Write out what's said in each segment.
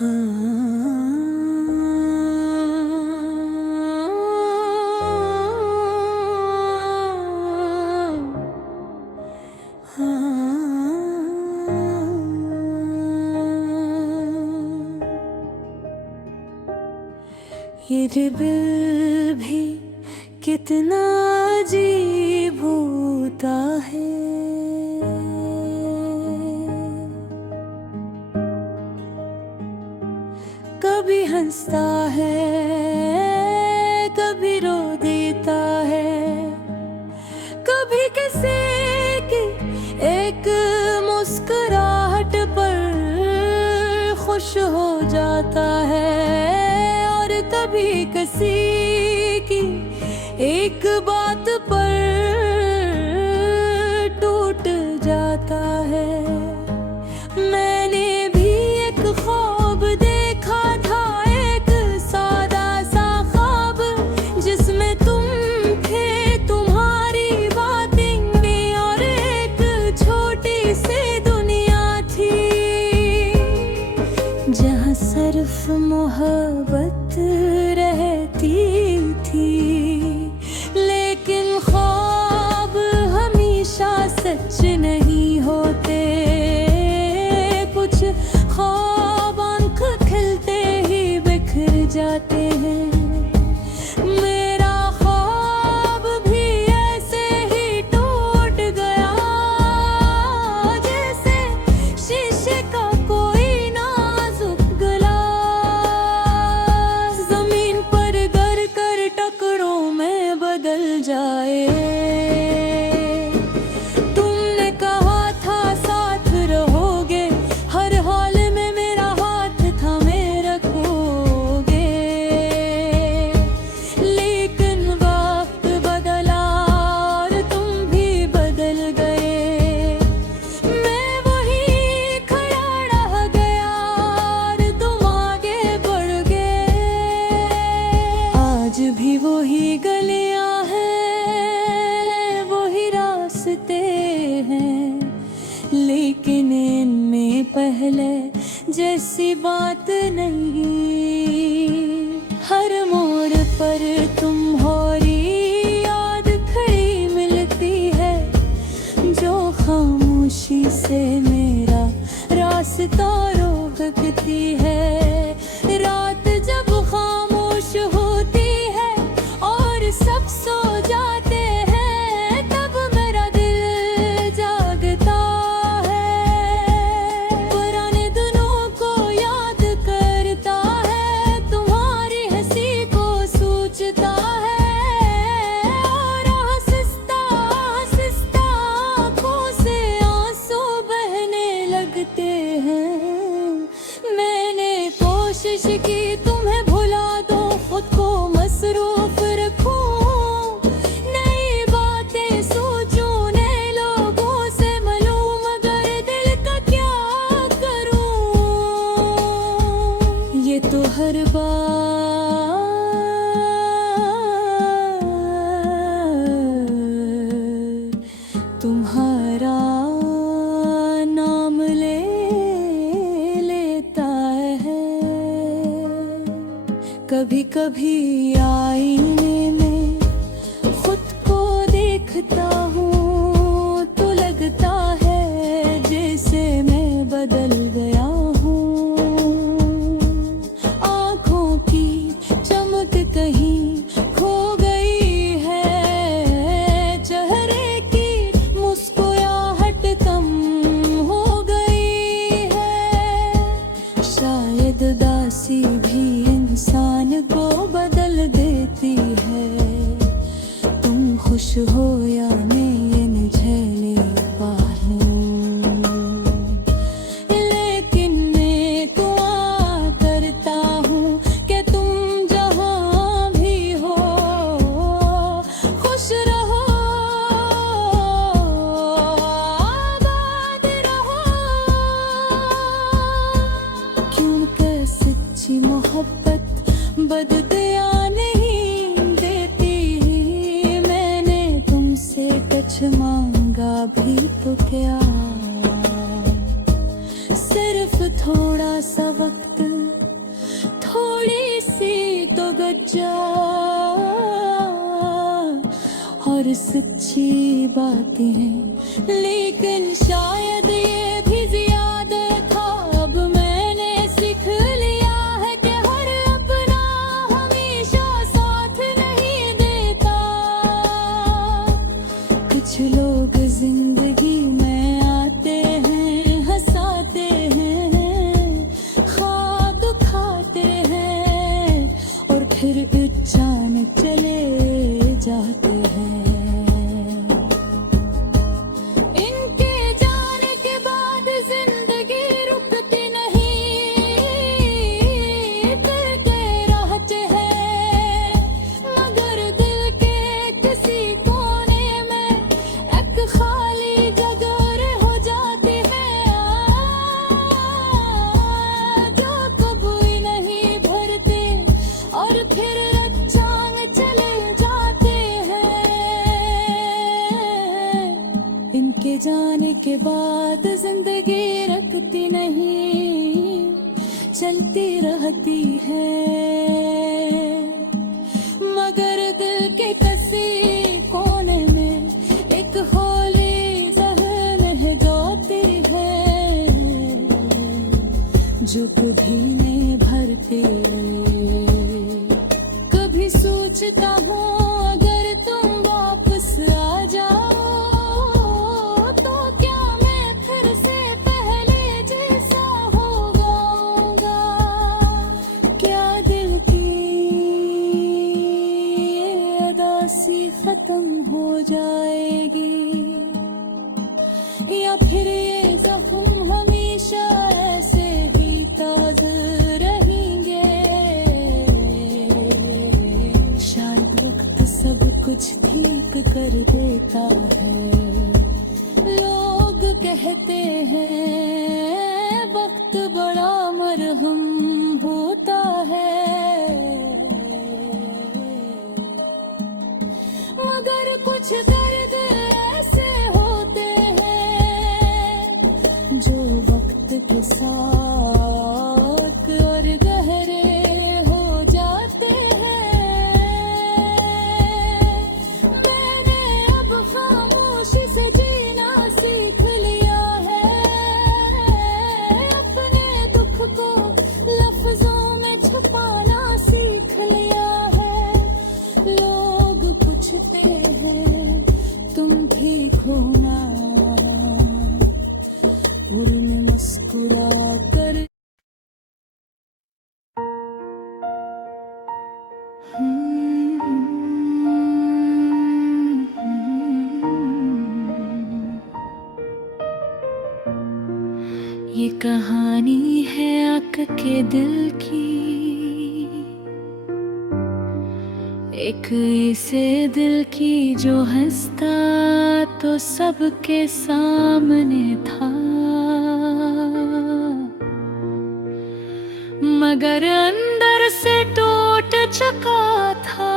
ये दिल भी कितना अजीब होता है। कभी हंसता है, कभी रो देता है, कभी किसी की एक मुस्कुराहट पर खुश हो जाता है, और कभी किसी की एक बात पर टूट जाता है। मैंने भी एक ख्वाब देखा था, एक सादा सा ख्वाब जिसमें तुम थे, तुम्हारी बातें भी, और एक छोटी सी दुनिया थी जहाँ सिर्फ मोहब्बत रहती थी। लेकिन ख्वाब हमेशा सच नहीं होते, कुछ ख्वाब आंख खिलते ही बिखर जाते हैं। मेरा ख्वाब भी ऐसे ही टूट गया, जैसे शीशे का कोई नाजुक गिलास जमीन पर गिर कर टुकड़ों में बदल जाए। तुमने कहा था साथ रहोगे, हर हाल में मेरा हाथ थामे रखोगे। लेकिन वक्त बदला और तुम भी बदल गए। मैं वहीं खड़ा रह गया और तुम आगे बढ़ गए। आज भी वही गलियां हैं, वही रास्ते हैं, लेकिन इनमें पहले जैसी बात नहीं। हर मोड़ पर तुम्हारी याद खड़ी मिलती है, जो खामोशी से मेरा रास्ता रोकती है। रात जब खामोश होती है और सब सो जाते हैं, तब मेरा दिल जागता है, पुराने दिनों को याद करता है, तुम्हारी हंसी को सोचता है, और हंसता हंसता आँखों से आंसू बहने लगते हैं। मैंने कोशिश की तुम्हें भुला दूं, खुद को मसरूफ रखूं, नई बातें सोचूं, नए लोगों से मिलूं, मगर दिल का क्या करूं। ये तो हर बार तुम्हारा नाम ले लेता है। कभी कभी आईने में खुद को देखता हूँ, तो लगता है जैसे मैं बदल गया हूँ। आँखों की चमक कहीं खो गई है, चेहरे की मुस्कुराहट कम हो गई है। शायद दासी भी इंसान को बदल देती है। तुम खुश हो या मैं ये न झेले पाऊं, लेकिन मैं दुआ करता हूँ कि तुम जहाँ भी हो खुश रहो, आबाद रहो। क्योंकि सच्ची मोहब्बत बददिया नहीं देती। मैंने तुमसे कुछ मांगा भी तो क्या, सिर्फ थोड़ा सा वक्त जा, और सच्ची बातें हैं लेकिन शायद ये भी ज्यादा था। अब मैंने सीख लिया है कि हर अपना हमेशा साथ नहीं देता। कुछ लोग जिंदगी में आते हैं, हंसाते हैं, ख्वाब दिखाते हैं, और फिर अचानक चले जाते हैं। इनके जाने के बाद जिंदगी रुकती नहीं, दिल के रहते हैं, मगर दिल के किसी कोने में एक खाली जगह हो जाती है, जो कभी नहीं भरते और फिर अचानक चले जाते हैं। इनके जाने के बाद जिंदगी रखती नहीं, चलती रहती है, मगर दिल के किसी कोने में एक होली जहर रह जाती है, जो कभी नहीं भरते। कभी सोचता हूँ अगर तुम वापस आ जाओ तो क्या मैं फिर से पहले जैसा हो जाऊंगा। क्या दिल की ये उदासी खत्म हो जाएगी, या फिर ये जख्म हमेशा ऐसे ही ताज़ा रहेंगे। शायद वक्त सब कुछ ठीक कर देता है। लोग कहते हैं वक्त बड़ा मरहम होता है, मगर कुछ दर्द ऐसे होते हैं जो वक्त के साथ और गहरे हो जाते हैं। मैंने अब खामोशी से जीना सीख लिया है, अपने दुख को लफ्जों में छुपाना सीख लिया है। लोग पूछते हैं तुम ठीक हो ना, उन्हें मुस्कुरा कर ये कहानी है आँख के दिल की, एक ऐसे दिल की जो हंसता तो सबके सामने था, मगर अंदर से टूट चुका था।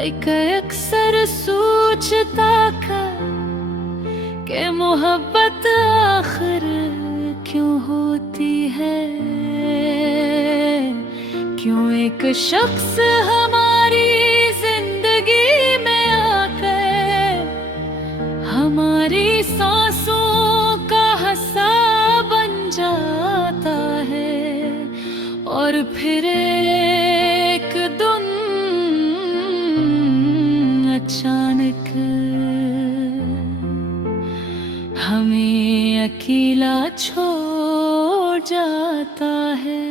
एक अक्सर सोचता था कि मोहब्बत आखिर क्यों होती है, क्यों एक शख्स हमारी जिंदगी में आकर हमारी सांसों का हिस्सा बन जाता है, और फिर एक दिन अचानक हमें अकेला छोड़ जाता है।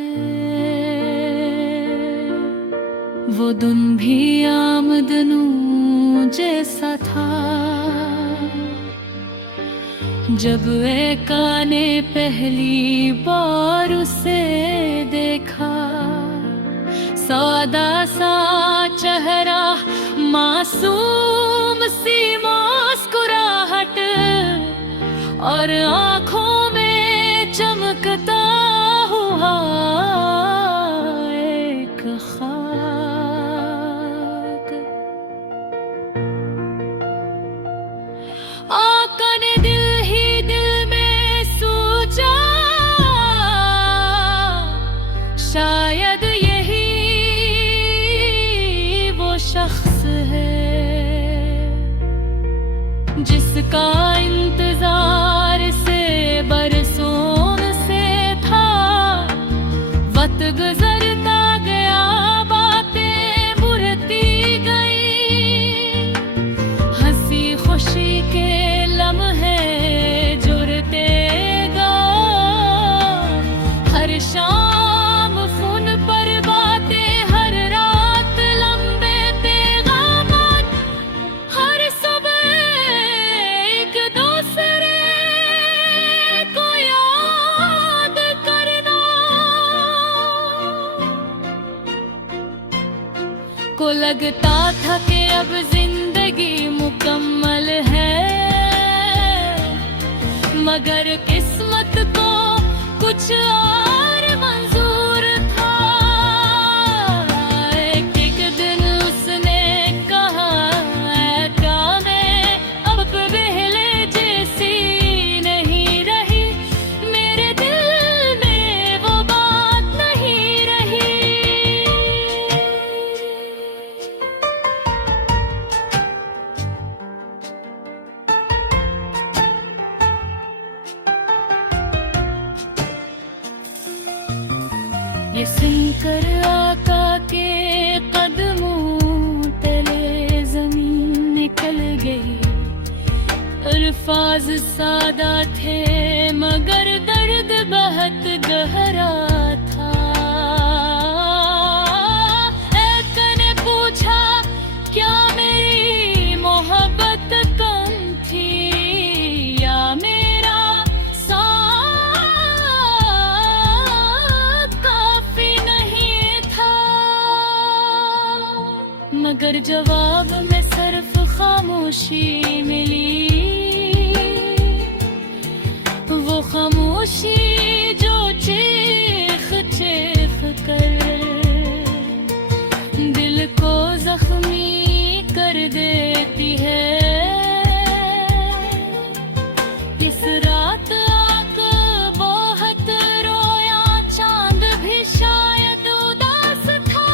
वो दिन भी आमदनों जैसा था, जब एका ने पहली बार उसे देखा। सादा सा चेहरा, मासूम सी मुस्कुराहट, और आँखों में चमकता हुआ एक खाक। आका ने दिल ही दिल में सोचा, जिसका इंतजार से बरसों से था, वक्त गुजरता गया, बातें बुढ़ती गई, हंसी खुशी के लम्हे जुड़ते गए। हर शाम फोन पर बातें, हर रात लंबे पैगामात, हर सुबह एक दूसरे को याद करना। को लगता था कि अब जिंदगी मुकम्मल है, मगर किस्मत को कुछ और मंजूर था। एक दिन उसने कहा, "ऐ क्या मैं अब पहले जैसी नहीं रही, मेरे दिल में वो बात नहीं रही।" ये सुनकर आका के कदमों तले जमीन निकल गई। अल्फाज सादा थे मगर दर्द बहुत गहरा था। एक ने पूछा, क्या मेरी मोहब्बत कम थी या मेरा साथ काफी नहीं था? मगर जवाब में सिर्फ खामोशी मिली, वो खामोशी जो चीख चीख कर दिल को जख्मी कर देती है। इस रात आग बहुत रोया, चांद भी शायद उदास था,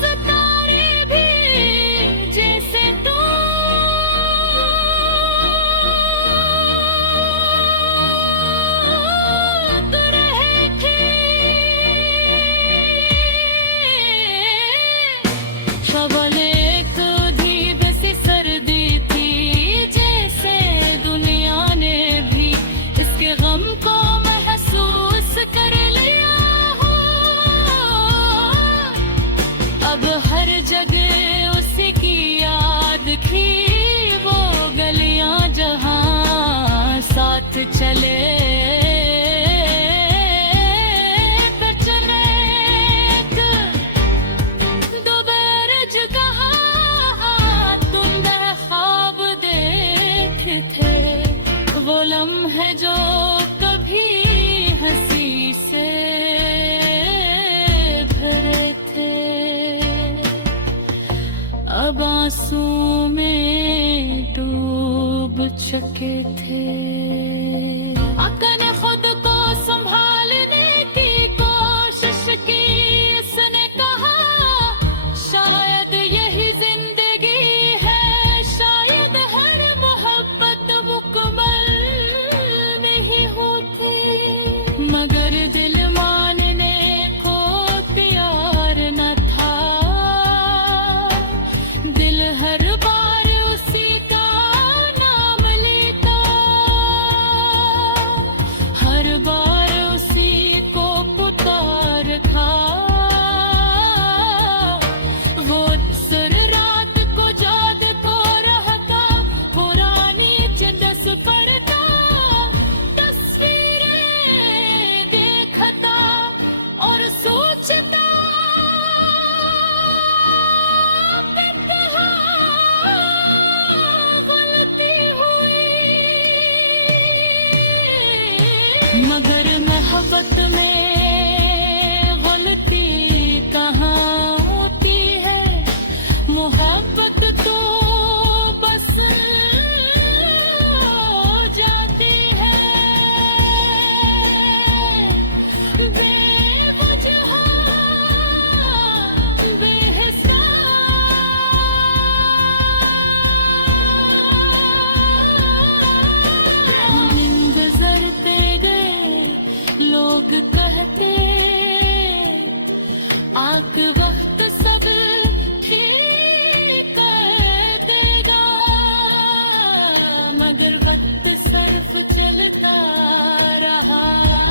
सितारे भी जैसे टूट रहे थे। शबल एक अजीब सी सर्दी थी, जैसे दुनिया ने भी इसके गम को महसूस कर लिया हो। अब हर जगह उसी की याद थी, वो गलियां जहां साथ चले पे चले। दोबारा जगह तुम ख्वाब देखते थे, वो लम्हे जो कभी हंसी से भरे थे, अब आंसू में डूब चुके थे। आका ने खुद को संभालने की कोशिश की, उसने कहा, शायद यही जिंदगी है, शायद हर मोहब्बत मुकम्मल नहीं होती। मगर दिल मानने को तैयार न था, दिल हर बार उसी का नाम लेता, हर बार उसी को पुकार था। वो सुर रात को याद को रहता, पुरानी चिंदस पड़ता, तस्वीरें देखता और सोचता, गलती हुई। मगर मोहब्बत में गलती कहाँ होती है? मोहब्बत तो बस हो जाती है, बेवजह बेहिसाब। वक्त सर्फ चलता रहा।